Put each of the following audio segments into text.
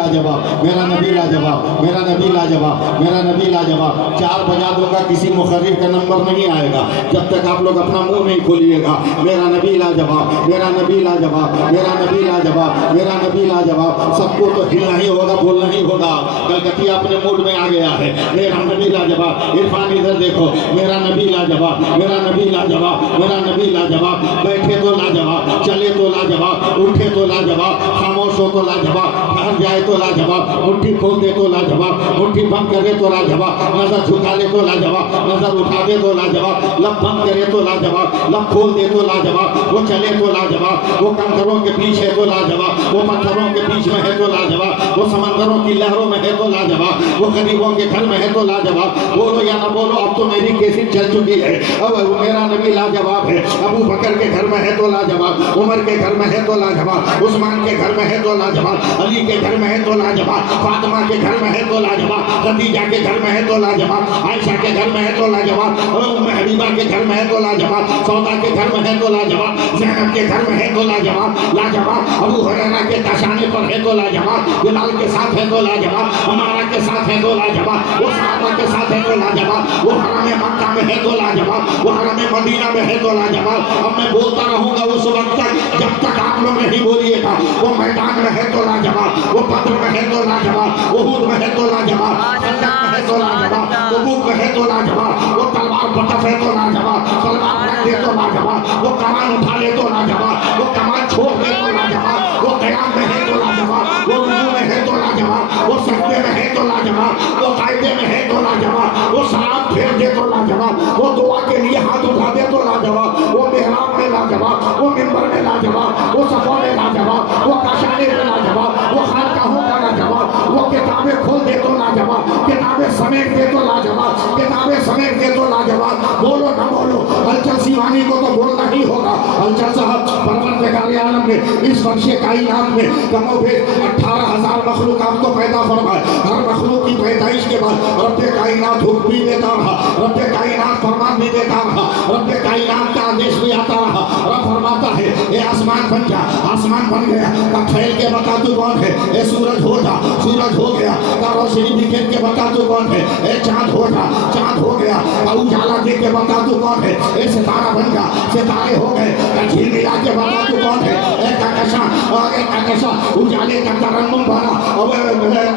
लाजवाब, मेरा नबी लाजवाब, मेरा नबी लाजवाब, मेरा नबी लाजवाब। 4 बजा दूंगा, किसी मुखर्रिर का नंबर नहीं आएगा जब तक आप लोग अपना मुंह नहीं खोलिएगा। मेरा नबी लाजवाब, मेरा नबी लाजवाब, मेरा नबी लाजवाब, मेरा नबी लाजवाब। सबको तो हिलना ही होगा, बोलना ही होगा। कलकतिया अपने मूड में आ गया है। मेरा नबी लाजवाब। इरफान इधर देखो, मेरा नबी लाजवाब, मेरा नबी लाजवाब, मेरा नबी लाजवाब। बैठे तो लाजवाब, चले तो लाजवाब, उठे तो लाजवाब, खामोश हो तो लाजवाब, ठहर जाए तो लाजवाब, मुट्ठी खोल दे तो लाजवाब, मुट्ठी बंद करे तो लाजवाब, नजर झुका ले तो लाजवाब, नजर उठा दे तो लाजवाब, लब बंद करे तो लाजवाब, लब खोल दे तो लाजवाब, वो चले तो लाजवाब, वो कंकरों के बीच है तो लाजवाब, वो पत्थरों के बीच में है तो लाजवाब, वो समंदरों की लहरों में है तो लाजवाब, वो गरीबों के घर में है तो लाजवाब। बोलो या ना बोलो, अब तो मेरी कैसेट चल चुकी है। अब मेरा नबी लाजवाब है। अबू बकर के घर में है तो लाजवाब, उमर के घर में है तो लाजवाब, उस्मान के घर में है तो लाजवाब, अली के घर में है तो लाजवाब, फातिमा के घर में है तो लाजवाब, खदीजा के घर में है तो लाजवाब, आयशा के घर में है तो लाजवाब, उम्मे हबीबा के घर में है तो लाजवाब, सौदा के घर में है तो लाजवाब, ज़ैनब के घर में है तो लाजवाब, लाजवाब। अबू हुरैरा के तशाने पर है तो लाजवाब, बिलाल के साथ है तो लाजवाब, उमारा के साथ है तो लाजवाब, वो सहाबा के साथ है तो लाजवाब, वो हरम मक्का में है तो लाजवाब, वो हरम मदीना में है तो लाजवाब। अब मैं बोलता रहूंगा उस वक्त तक जब तक आप लोग नहीं बोलिएगा। वो मैदान में है तो लाजवाब, वो बद्र में है तो लाजवाब, उहद में है तो लाजवाब, खंदक में है तो लाजवाब, तबूक में है तो लाजवाब, वो तलवार बतफ है तो लाजवाब, तलवार रख दे तो लाजवाब, वो कमान उठा ले तो लाजवाब, वो कमान छोड़ दे तो लाजवाब, वो क़याम में है तो लाजवाब, वो रुकू में है तो लाजवाब, वो सजदे में है तो लाजवाब, वो कायदे में है तो लाजवाब, वो सलाम फेर दे तो लाजवाब, वो दुआ के लिए हाथ उठा दे तो लाजवाब, वो मेहराब में लाजवाब, वो मिंबर में लाजवाब, वो सफा में लाजवाब, वो काशाने में लाजवाब, वो खानकाहों का लाजवाब, वो किताबें खोल दे तो लाजवाब, किताबें समेट दे तो लाजवाब, किताबें समेट दे तो लाजवाब। बोलो ना बोलो, हलचल सीवानी को तो बोलना ही होगा। हलचल साहब परवरदिगार आलम ने इस फर्शे कायनात में कमोबेश 18,000 मखलूकात को पैदा फरमाया। हर मखलूक की पैदाइश के बाद रब्बे कायनात हुक्म भी देता रहा, रब्बे कायनात फरमान भी देता रहा, रब्बे कायनात का आदेश भी आता रहा। रब फरमाता है ये आसमान बन जा, आसमान बन गया। का फैल के बता तू कौन है? ये सूरज हो जा, सूरज हो गया। का रोशनी बिखेर के बता तू कौन है? ये चांद हो जा, चांद हो गया। का उजाला दे के बता तू कौन है? ये सितारा बन जा, सितारे हो गए। का झील मिला के बता तू कौन है? एक कहकशा और एक कहकशा उजाले का तरन्नुम बना और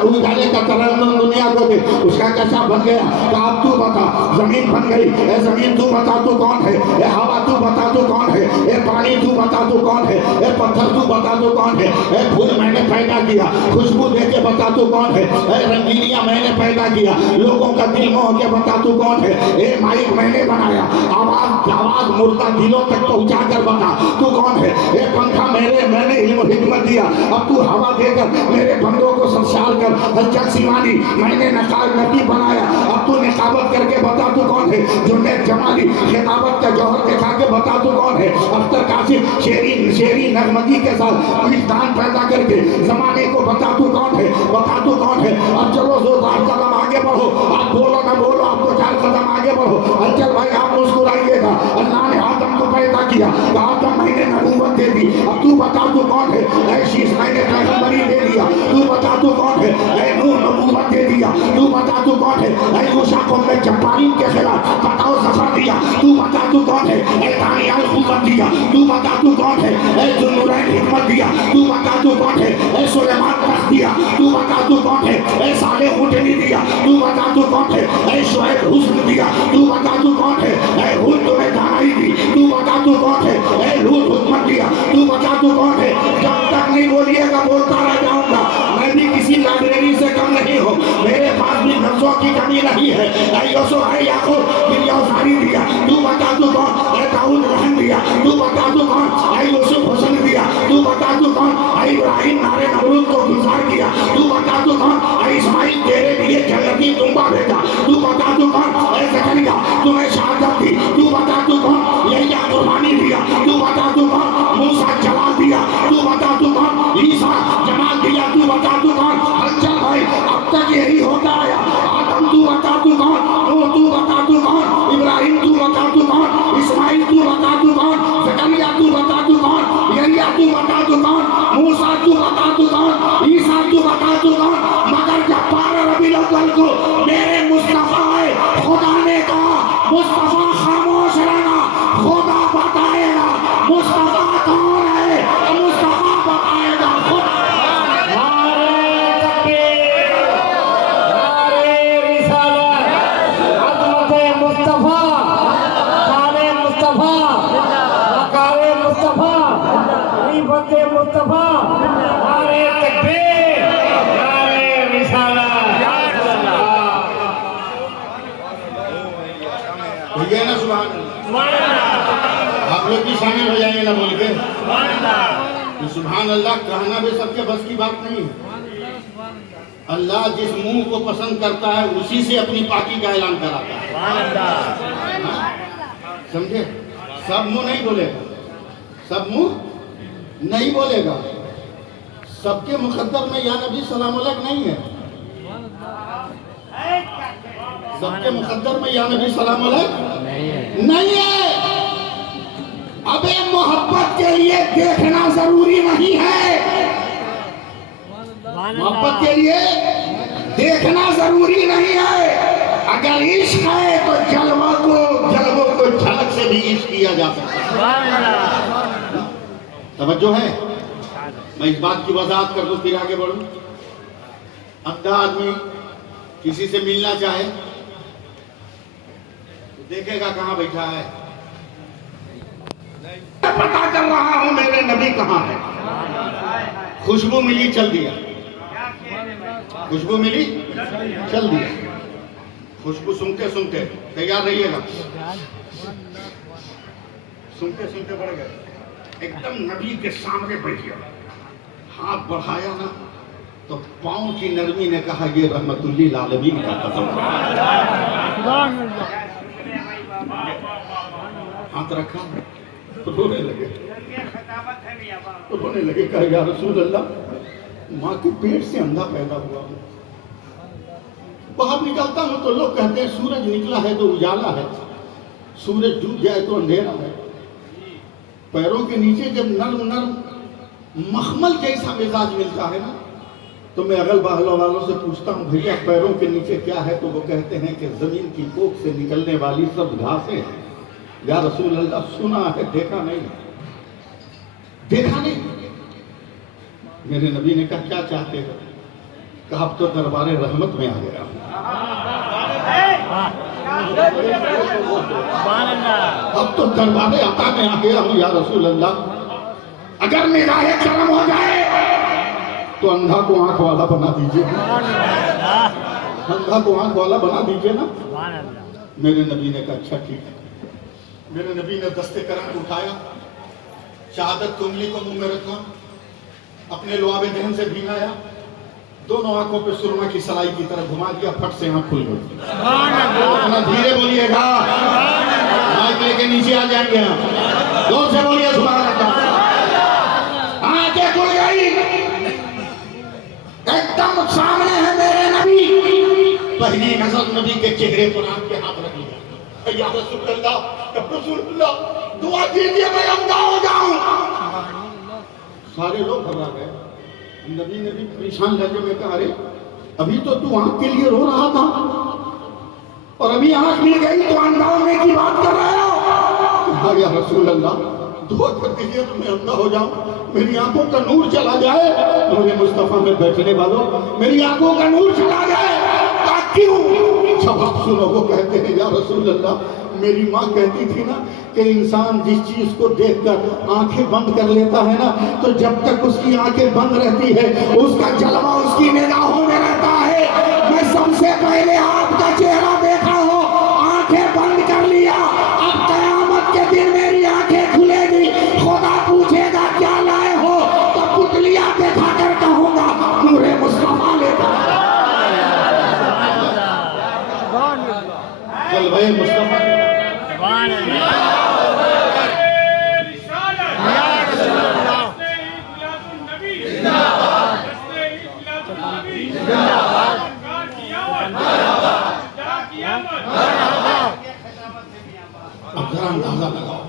उजाले का तरन्नुम दुनिया को दे, उसका कैसा बन गया। तो अब तू बता, जमीन बन गई। ए जमीन तू बता तू कौन है? ए हवा तू बता तू कौन है? ए पानी तू बता तू कौन है? ए पत्थर तू बता तू कौन है? ए फूल मैंने पैदा किया, खुशबू दे के बता तू कौन है? ए रंगीनियां मैंने पैदा किया, लोगों का दिल मोह के बता तू कौन है? ए माइक मैंने बनाया, आवाज आवाज मुर्दा दिलों तक पहुंचा कर बता तू कौन है? ए पंखा मैंने इल्म हिकमत दिया, अब तू हवा देकर मेरे बंदों को संसार कर। हलचल सीवानी मैंने नबी बनाया, अब तू निकाबत करके बता तू कौन है? जुन्नत जमाली खिताबत का जौहर दिखा के बता तू कौन है? अख्तर कासिम शेरी नगमगी के साथ विजदान पैदा करके जमाने को बता तू कौन है? बता तू कौन है? अब चलो जोरदार कदम आगे बढ़ो, आप बोलो ना बोलो, आप 2-4 कदम आगे बढ़ो। हलचल भाई आप मुस्कुराइएगा। अल्लाह ने आदम को पैदा किया, आदम मैंने नबूवत दे दी, अब तू बता तू कौन है? ऐ शीश मैंने पैगंबरी दे दिया, तू बता तू कौन है? ऐ नूह नबूवत दे दिया, तू बता तू कौन है? ऐ मूसा को मैं जब्बारीन के खिलाफ बताओ सफर दिया, तू बता तू कौन है? ऐ दानियाल कुव्वत दिया, तू बता तू कौन है? ऐ जुन्नुरैन हिकमत दिया, तू बता तू कौन है? ऐ सुलेमान तख्त दिया, तू बता तू कौन है? ऐ सालेह ऊँटनी दिया, तू बता तू कौन है? ऐ शुएब हुस्न दिया, तू बता तू कौन है? ऐ हुद तुम्हें दानाई दी, तू बता तू कौन है? ऐ लूत हुकमत दिया, तू बता तू कौन है? जब तक नहीं बोलिएगा बोलता रह जाऊंगा। मैं भी किसी लाइब्रेरी से कम नहीं हूँ, मेरे पास भी नफ्सों की कमी नहीं है। ऐ यूसुफ ऐ याकूब सारी दिया, तू बता तू कौन? ऐ दाऊद रहम दिया, तू बता तू कौन? ऐ यूसुफ हुस्न दिया, तू बता तू कौन? ऐ इब्राहिम नारे नमरूद को गुजार किया, तू बता तू कौन? ऐ इस्माइल तेरे लिए जन्नती तुम्बा भेजा, तू बता तू कौन? ऐ ज़करिया तुम्हें शहादत दी, तू बता तू कौन? यहिया कुर्बानी दिया, तू बता तू कौन? मूसा जलाल दिया, तू बता तू कौन? ईसा जमाल दिया, तू बता तू कौन? हलचल भाई अब तक यही होता आया। आदम तू बता तू कौन? नूह तू बता तू कौन? इब्राहिम तू बता तू कौन? इस्माइल तू बता तू कौन? ज़करिया तू बता तू कौन? यहिया तू बता तू कौन? मूसा तू बता तू कौन? ईसा तू बता तू सुभान अल्लाह कहना भी सबके बस की बात नहीं है। अल्लाह जिस मुंह को पसंद करता है उसी से अपनी पाकी का ऐलान कराता है, समझे? सब मुंह नहीं बोलेगा, सब मुंह नहीं बोलेगा। सबके मुकद्दर में या नबी सलाम अलैक नहीं है, सबके मुकद्दर में या नबी सलाम अलैक नहीं है। अबे मोहब्बत के लिए देखना जरूरी नहीं है, मोहब्बत के लिए देखना जरूरी नहीं है। अगर इश्क है तो जलवों को झलक से भी इश्क किया जा सकता है। तवज्जो है? मैं इस बात की वजाहत कर दूं फिर आगे बढ़ूं। अंधा आदमी किसी से मिलना चाहे तो देखेगा कहां बैठा है, पता कर रहा हूं मेरे नबी कहां है। खुशबू मिली चल दिया, खुशबू मिली चल दिया। खुशबू सुनते सुनते तैयार रहिएगा, सुनते सुनते बढ़ गए, एकदम नबी के सामने बैठ गया, हाथ बढ़ाया ना तो पांव की नरमी ने कहा ये रहमतुल्लिल आलमीन का कदम। हाथ रखा तो रोने लगे, कहा या रसूल अल्लाह माँ के पेट से अंधा पैदा हुआ हूँ, बाहर निकलता हूँ तो लोग कहते हैं सूरज निकला है तो उजाला है, सूरज डूब जाए तो अंधेरा है। पैरों के नीचे जब नर्म नर्म मखमल जैसा मिजाज मिलता है ना तो मैं अगल बगल वालों से पूछता हूँ भैया पैरों के नीचे क्या है, तो वो कहते हैं कि जमीन की कोख से निकलने वाली सब घासें हैं। या रसूल अल्लाह सुना है देखा नहीं, देखा नहीं। मेरे नबी ने कहा क्या चाहते हो? कहा अब तो दरबारे रहमत में आ गया, अब तो दरबारे अता में आ गया हूँ। या रसूल अल्लाह अगर निगाह करम हो जाए तो अंधा को आंख वाला बना दीजिए, अंधा को आंख वाला बना दीजिए ना। मेरे नबी ने कहा अच्छा ठीक है। मेरे नबी ने दस्ते करम उठाया, शहादत की उंगली को मुंह में रखा, अपने लुआबे दहन से भीगाया, दोनों आंखों पे सुरमा की सलाई की तरह घुमा दिया, फट से आंख खुल गई। धीरे बोलिएगा, माइक लेके नीचे आ जाएंगे हम, जोर से बोलिए सुभान अल्लाह। आंखें खुल गई, एकदम सामने है मेरे नबी। पहली नजर नबी के चेहरे पर आपके हाथ रख लिया, या रसूल अल्लाह दुआ कीजिए मैं अंधा हो जाऊं। सारे लोग घबरा गए। नबी ने भी परेशान लगे में कहा अरे अभी तो तू आंख के लिए रो रहा था और अभी आंख मिल गई तो अंधा होने की बात कर रहे हो। या रसूल अल्लाह दुआ कर दीजिए तो मैं अंधा हो जाऊं, मेरी आंखों का नूर चला जाए। मेरे मुस्तफा में बैठने वालों मेरी आंखों का नूर चला जाए। क्यों? जवाब सुनो, वो कहते हैं या रसूल अल्लाह मेरी माँ कहती थी ना कि इंसान जिस चीज को देखकर आंखें बंद कर लेता है ना तो जब तक उसकी आंखें बंद रहती है उसका जलवा उसकी निगाहों में रहता है। मैं सबसे पहले आपका चेहरा देखा हो, आंखें बंद कर लिया, अब कयामत के दिन मेरी आंखें खुलेगी, खुदा पूछेगा क्या लाए हो तो पुतलियां देखा कर कहूंगा नूरे मुस्तफा लेकर। चल भाई मुस्तफा अब जरा अंदाजा लगाओ,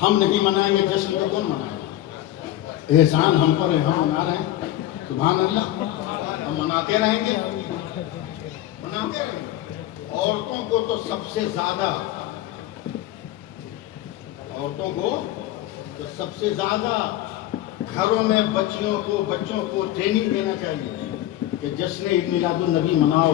हम नहीं मनाएंगे जश्न तो कौन मनाएगा? एहसान हम पर है, हम मना रहे हैं, सुभान अल्लाह, हम मनाते रहेंगे, मनाते रहेंगे। औरतों को तो सबसे ज्यादा, औरतों को तो सबसे ज्यादा घरों में बच्चों को ट्रेनिंग देना चाहिए कि जश्न ईद मिलादुन नबी मनाओ।